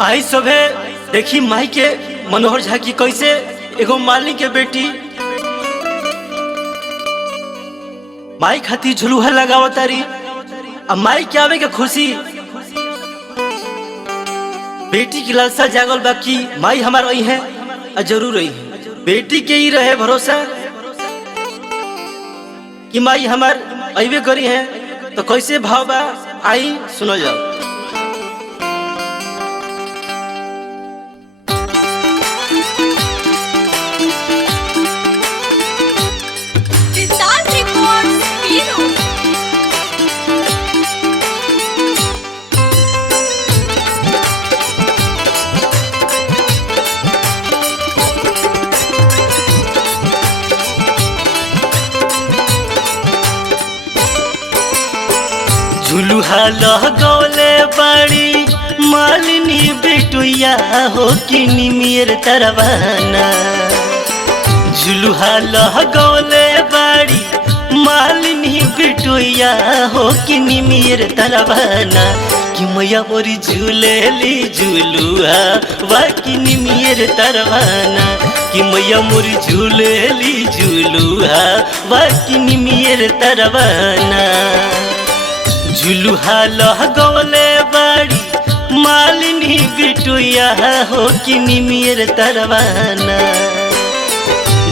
आई सभे देखी माई के मनोहर झा की कैसे एगो मालिक के बेटी माई खाती झुलुहा लगावतारी। अब माई के आवे के खुशी बेटी की लालसा जागल बाकी माई हमार आई है जरूर आई है। बेटी के ही रहे भरोसा कि माई हमार अबे करी है तो कैसे भाव बा आई सुनो जाओ। झुलुहा लगौले बड़ी मालिनी बेटुया हो कि निमियर तरवाना। झुलुहा लगौले बड़ी मालिनी बेटुया हो कि निमियर तरवाना। कि मैया मोरी झूलेली झुलुहा वा कि निमियर तरवाना। कि मैया मोरी झूलेली झुलुहा वा कि निमियर तरवाना। झुलुहा लगौले बड़ी मालिनी बिटुया हो कि निमियर तरवाना।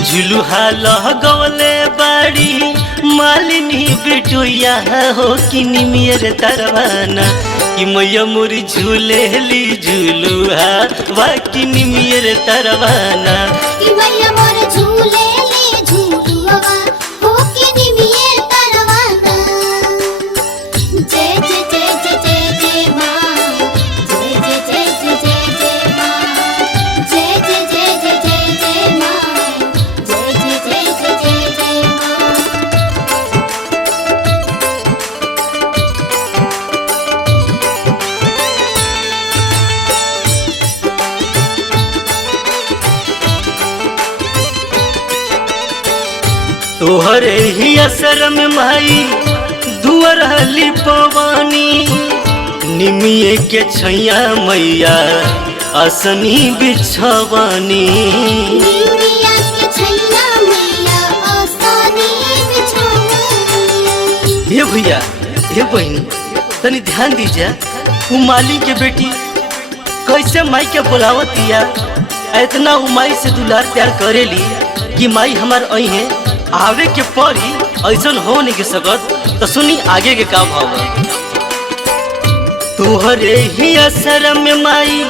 झुलुहा लगौले बड़ी मालिनी बिटुया हो कि निमियर तरवाना। कि मैया मोरी झूलेली झुलुहा वा कि निमियर तरवाना। कि मैया मोरी झूलेली झुलुहा हो कि निमियर तरवाना। जय जय जय जय जय जय माँ, जय जय जय जय जय जय माँ, जय जय जय जय जय जय माँ, जय जय जय जय जय जय माँ। तोहरे ही असर में माई दुअर हली पवानी। निमिये के छैया मैया असनी बिछवानी। निमिया के छैया मैया असनी बिछवानी। हे भैया हे बहनी तनी ध्यान दीजिए। वो माली के बेटी कैसे माई के बुलावतिया। इतना उमाई से दुलार प्यार करेली कि माई हमार आई है आवे के पड़ी ऐसा हो नहीं के सकत। तो सुनी आगे के का भाव बा। तुहरे ही असर में माई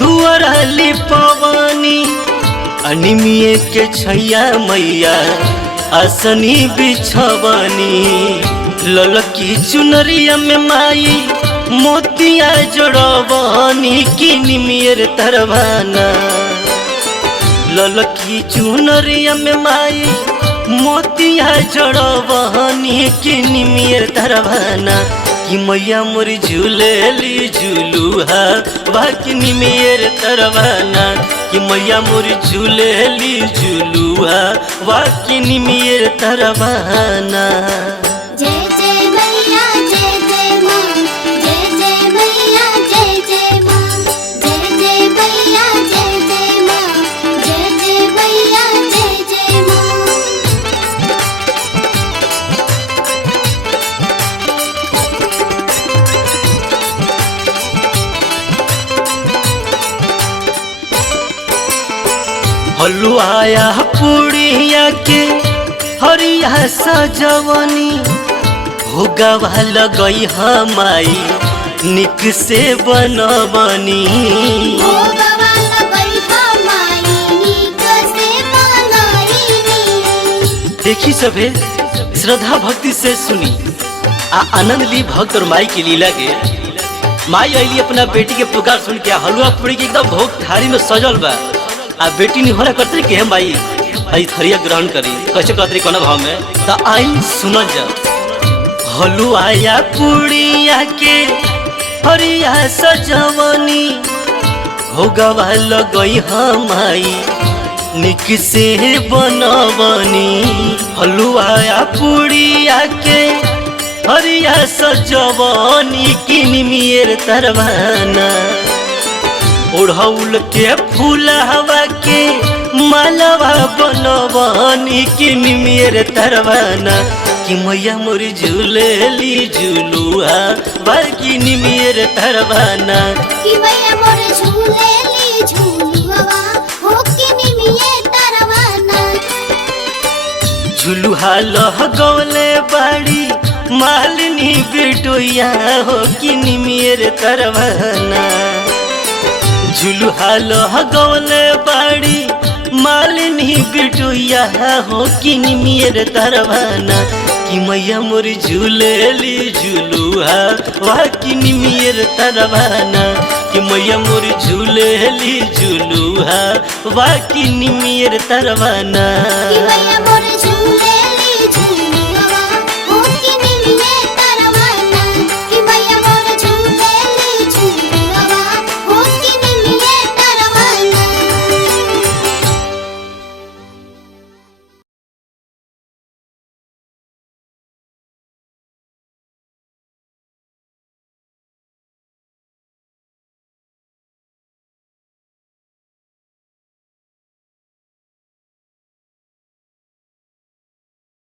दुअर हली पवानी। अनिमिये के छैया मैया असनी बिछवानी। ललकी चुनरिया में माई मोतिया जोड़वानी कि निमियर तरवाना। ललकी चुनरिया में माई मोतिया जोड़वानी कि निमियर तरवाना। कि मैया मोरी झूलेली झुलुहा वा कि निमियर तरवाना। कि मैया मोरी झूलेली झुलुहा वा कि निमियर तरवाना। जय जय मैया जय जय माँ, जय जय मैया जय जय माँ, जय जय मैया जय जय माँ, जय जय मैया जय जय माँ। हलुआया पुड़िया के हरिया सजवनी। भोगवा लगई हमाई निक से बनवनी। भोगवा लगई हमाई निक से बनवनी। देखी सभे श्रद्धा भक्ति से सुनी आ आनंद ली भक्त और माई की लीला के। माई अली अपना बेटी के पुकार सुन के हलुआ पूरी के एकदम भोग थारी में सजल बा। आ बेटी निहोरा करते कि हम माई आई थरिया ग्रहण करी कैसे कहते कोना भाव में। तो आई सुन जा। हलुआया पुड़िया के हरिया सजवनी। भोगवा लगई हमाई निक से बनवनी। हलुआया पुड़िया के हरिया सजवनी कि निमियर तरवाना। ओढ़ौल के फूल हवा के मालवा बनवानी कि निमियर तरवाना कि मैया मोरी झूलेली झूलुआ बाकी निमियर तरवाना कि मैया मोर झूलेली झूलुआ हो कि निमिये तरवाना झुलुहा लहगौले बाड़ी मालिनी बेटोया हो कि निमियर तरवाना झुलुहा लहगौले बाड़ी मालिनी बेटोया हो कि निमियर तरवाना कि मैया मोर झूलेली झूलुआ वाह कि निमियर तरवाना कि मैया मोर झूलेली झूलुआ वाह कि निमियर तरवाना कि मैया मोर